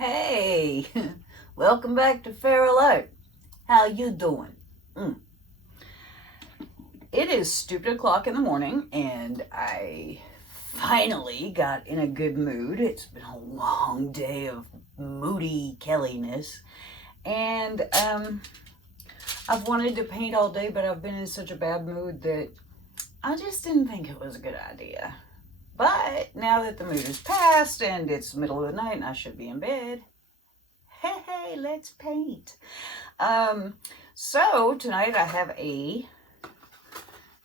Hey, welcome back to feralart. How you doing? It is stupid o'clock in the morning and I finally got in a good mood. It's been a long day of moody Kelliness and I've wanted to paint all day, but I've been in such a bad mood that I just didn't think it was a good idea. But now that the mood is past and it's the middle of the night and I should be in bed, hey, let's paint. So tonight I have a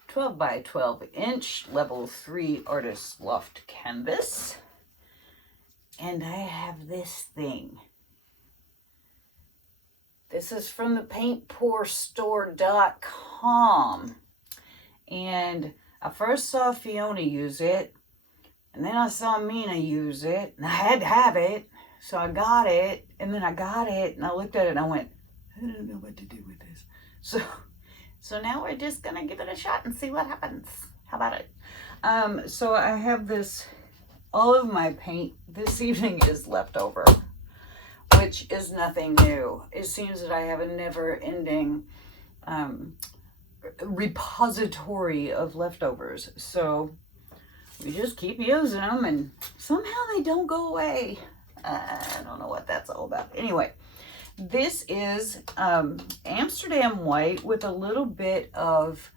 12 by 12 inch level 3 artist loft canvas. And I have this thing. This is from the paintpourstore.com. And I first saw Fiona use it. And then I saw Mina use it, and I had to have it, so I got it, and then I got it, and I looked at it, and I went, I don't know what to do with this. So now we're just going to give it a shot and see what happens. How about it? So I have this, all of my paint this evening is left over, which is nothing new. It seems that I have a never-ending repository of leftovers, so we just keep using them and somehow they don't go away. I don't know what that's all about. Anyway, this is Amsterdam white with a little bit of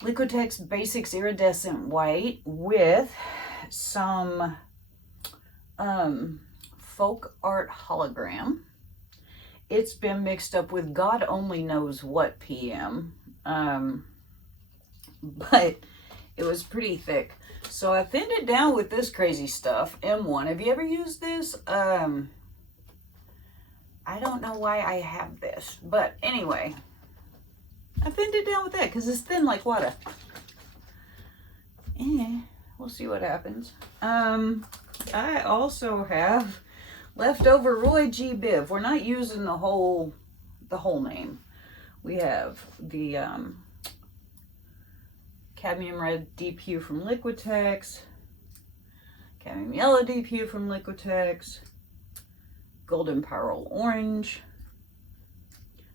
Liquitex Basics Iridescent white with some folk art hologram. It's been mixed up with God only knows what PM, but it was pretty thick. So I thinned it down with this crazy stuff, M1. Have you ever used this? I don't know why I have this, but anyway, I thinned it down with that because it's thin like water. Yeah, we'll see what happens. I also have leftover Roy G. Biv. We're not using the whole name. We have the cadmium red deep hue from Liquitex, cadmium yellow deep hue from Liquitex, golden pearl orange,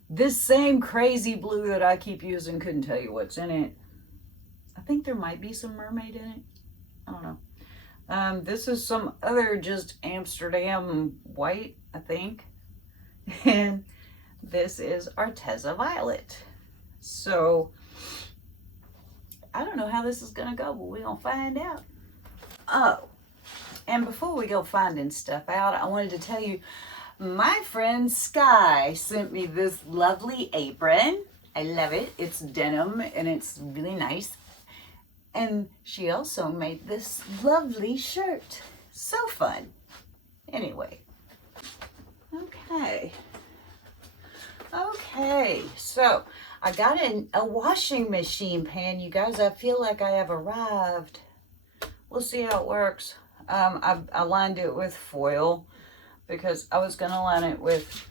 this same crazy blue that I keep using, couldn't tell you what's in it. I think there might be some mermaid in it. I don't know. This is some other just Amsterdam white, I think. And this is Arteza Violet. So I don't know how this is gonna go, but we're gonna find out. Oh, and before we go finding stuff out, I wanted to tell you, my friend Sky sent me this lovely apron. I love it. It's denim and it's really nice. And she also made this lovely shirt. So fun. Anyway. Okay, so I got a washing machine pan, you guys. I feel like I have arrived. We'll see how it works. I lined it with foil because I was gonna line it with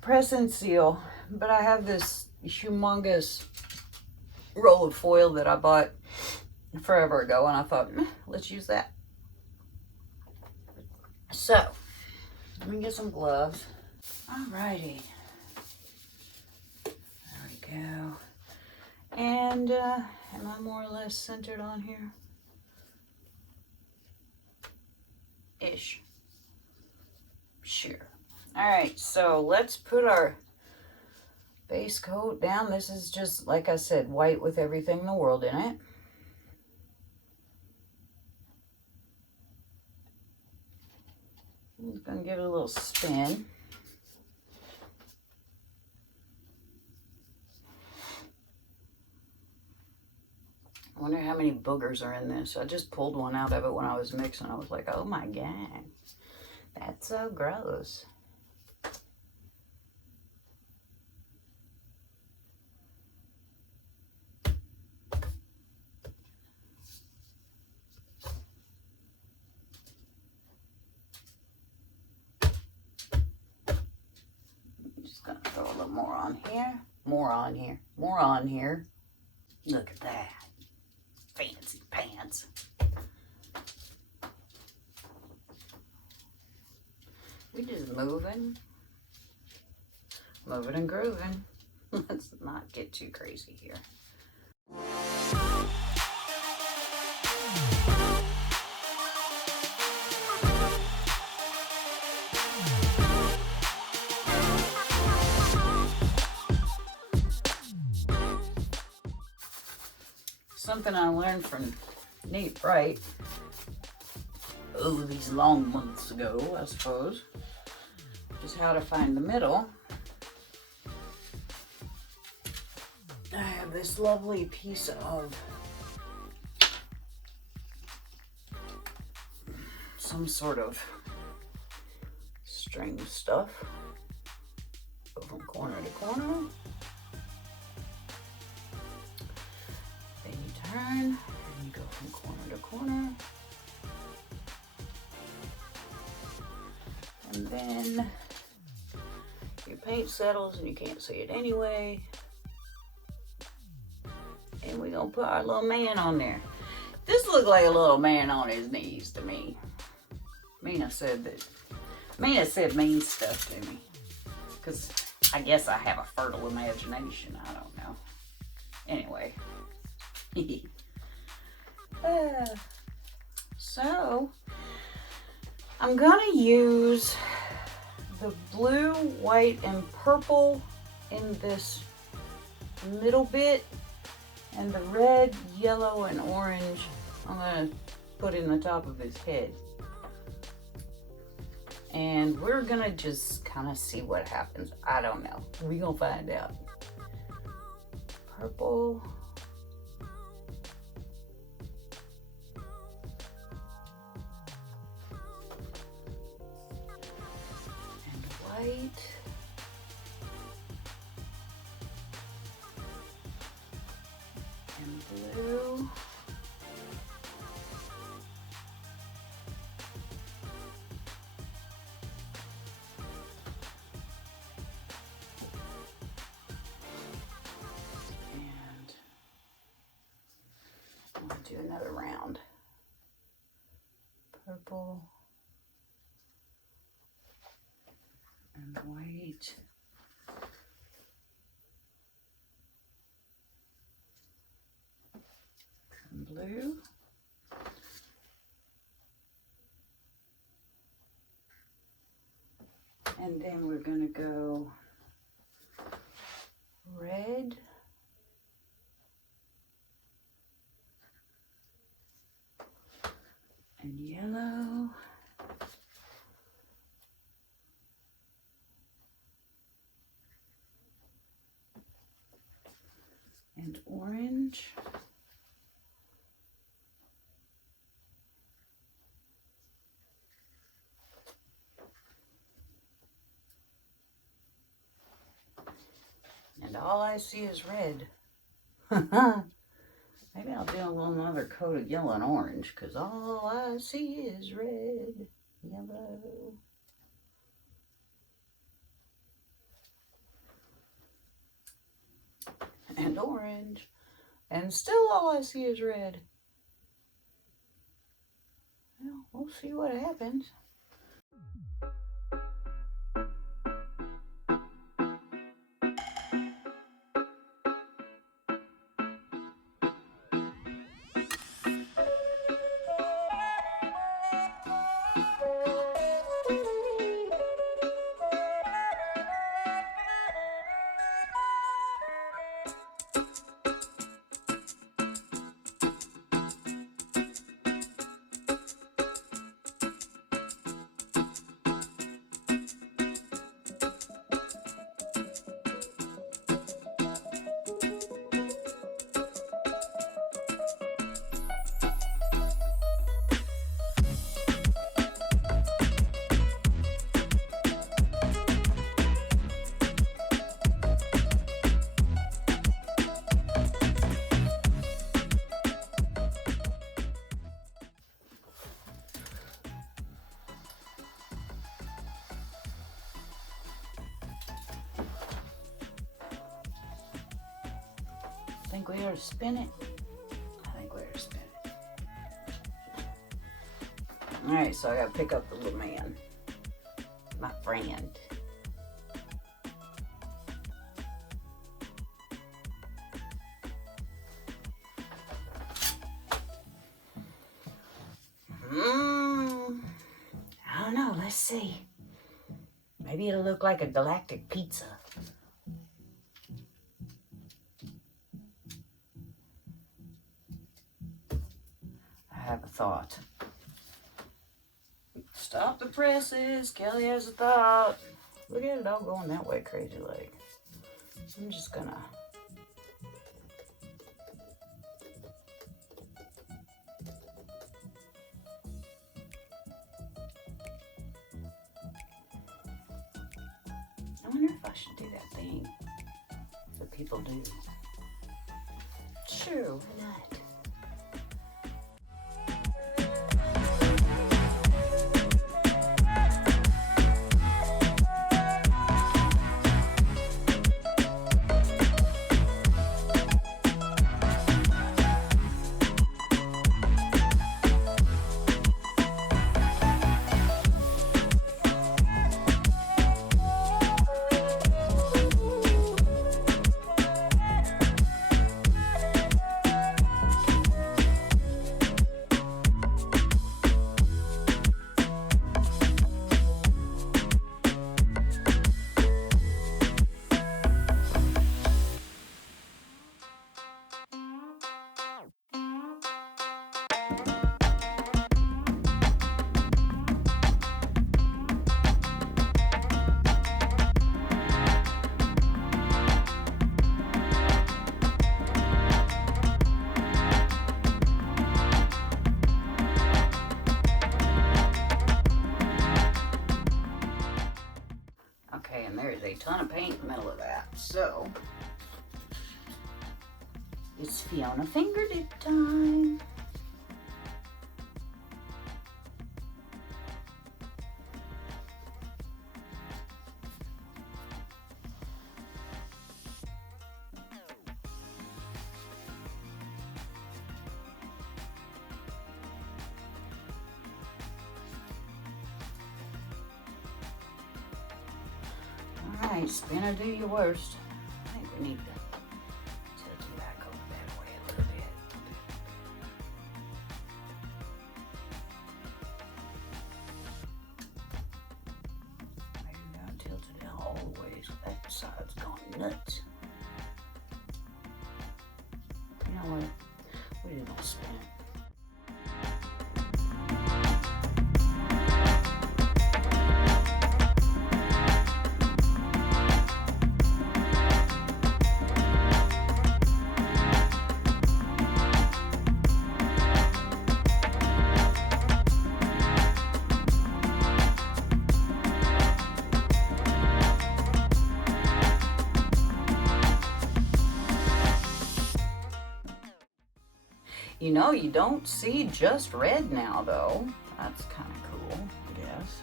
press and seal, but I have this humongous roll of foil that I bought forever ago, and I thought, let's use that. So let me get some gloves. Alrighty. There we go. And am I more or less centered on here? Ish. Sure. Alright, so let's put our base coat down. This is just, like I said, white with everything in the world in it. I'm just going to give it a little spin. I wonder how many boogers are in this. I just pulled one out of it when I was mixing. I was like, oh my God, that's so gross. Just gonna throw a little more on here. More on here. More on here. Look at that. Fancy pants. We just moving and grooving. Let's not get too crazy here. Something I learned from Nate Bright over these long months ago, I suppose, is how to find the middle. I have this lovely piece of some sort of string stuff. Go from corner to corner. Then you turn and you go from corner to corner. And then your paint settles and you can't see it anyway. And we're gonna put our little man on there. This looks like a little man on his knees to me. Mina said mean stuff to me. Because I guess I have a fertile imagination. I don't know. Anyway. So, I'm gonna use the blue, white, and purple in this middle bit, and the red, yellow, and orange I'm gonna put in the top of his head. And we're gonna just kind of see what happens. I don't know. We're gonna find out. Purple. And white. And blue. Do another round. Purple and white and blue. And then we're going to go red. And yellow. And orange. And all I see is red. Maybe I'll do a little another coat of yellow and orange, because all I see is red, yellow. And orange. And still all I see is red. Well, we'll see what happens. I think we ought to spin it. Alright, so I gotta pick up the little man. my friend. I don't know, let's see. Maybe it'll look like a galactic pizza. I have a thought. Stop the presses. Kelly has a thought. Look at it all going that way, crazy like. I'm just gonna. I wonder if I should do that thing that people do. Sure, why not? Okay, and there's a ton of paint in the middle of that. So, it's Fiona finger dip time. Alright, spinner, do your worst. I think we need to tilt it back over that way a little bit. Maybe we gotta tilt it out all the way so that side's gone nuts. You know what? We just gonna spin it. You know, you don't see just red now, though. That's kind of cool, I guess.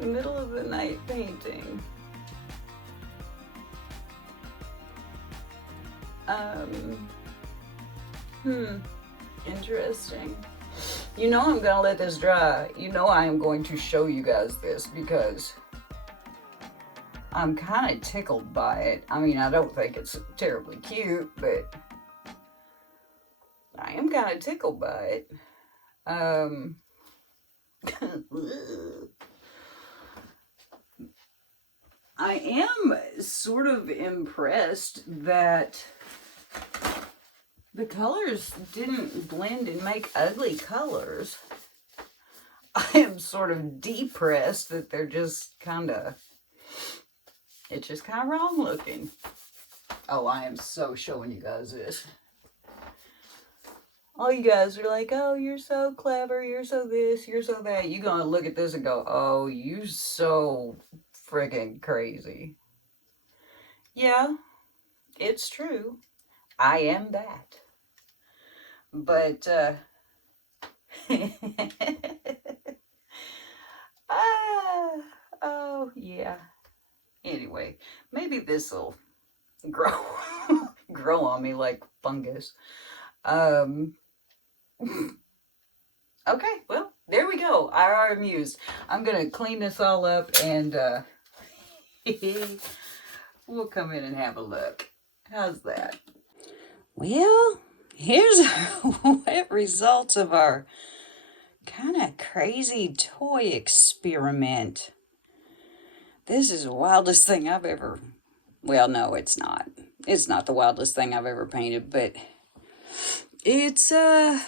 Middle of the night painting. Interesting. You know I'm gonna let this dry. You know I am going to show you guys this because I'm kind of tickled by it. I mean, I don't think it's terribly cute, but I am kind of tickled by it. I am sort of impressed that the colors didn't blend and make ugly colors. I am sort of depressed that they're just kind of, it's just kind of wrong looking. Oh, I am so showing you guys this. All you guys are like, oh, you're so clever, you're so this, you're so that. You're gonna look at this and go, oh, you so friggin' crazy. Yeah, it's true. I am that. But, oh, yeah. Anyway, maybe this'll grow, grow on me like fungus. Okay, well, there we go. I'm amused. I'm going to clean this all up and we'll come in and have a look. How's that? Well, here's what results of our kind of crazy toy experiment. This is the wildest thing I've ever... Well, no, it's not. It's not the wildest thing I've ever painted, but it's very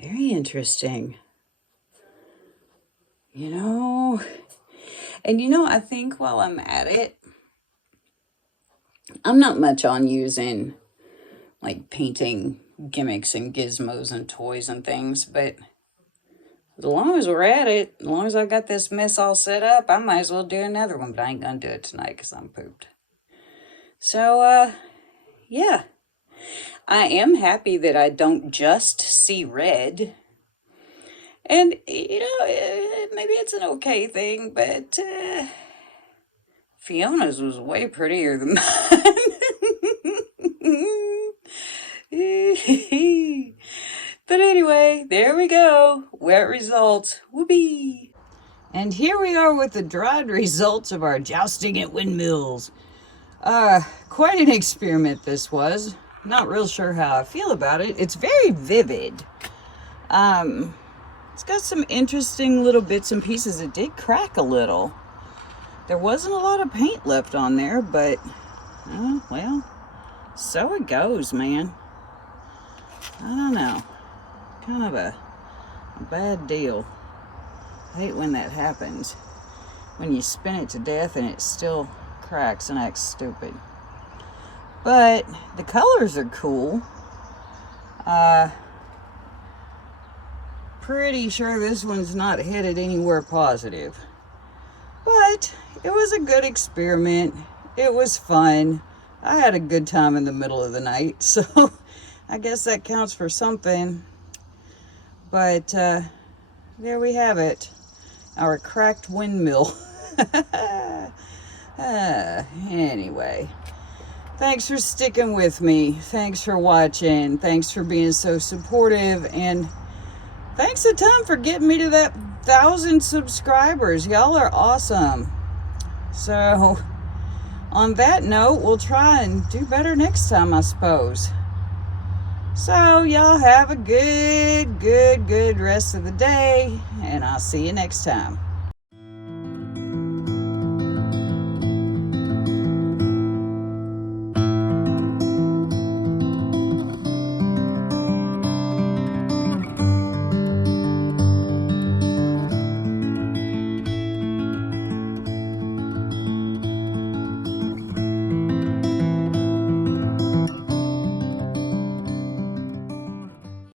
interesting. You know, and I think while I'm at it, I'm not much on using like painting gimmicks and gizmos and toys and things, but as long as we're at it, as long as I got this mess all set up, I might as well do another one, but I ain't gonna do it tonight because I'm pooped. So, yeah. I am happy that I don't just see red. And, maybe it's an okay thing, but Fiona's was way prettier than mine. But anyway, there we go. Wet results. Whoopee. And here we are with the dried results of our Jousting at Windmills. Quite an experiment this was. Not real sure how I feel about it. It's very vivid. It's got some interesting little bits and pieces. It did crack a little. There wasn't a lot of paint left on there, but, well, so it goes, man. I don't know. Kind of a bad deal. I hate when that happens. When you spin it to death and it still cracks and acts stupid. But the colors are cool. Pretty sure this one's not headed anywhere positive. But it was a good experiment. It was fun. I had a good time in the middle of the night, so I guess that counts for something. But there we have it. Our cracked windmill. Anyway. Thanks for sticking with me. Thanks for watching. Thanks for being so supportive. And thanks a ton for getting me to that 1,000 subscribers. Y'all are awesome. So, on that note, we'll try and do better next time, I suppose. So, y'all have a good rest of the day. And I'll see you next time.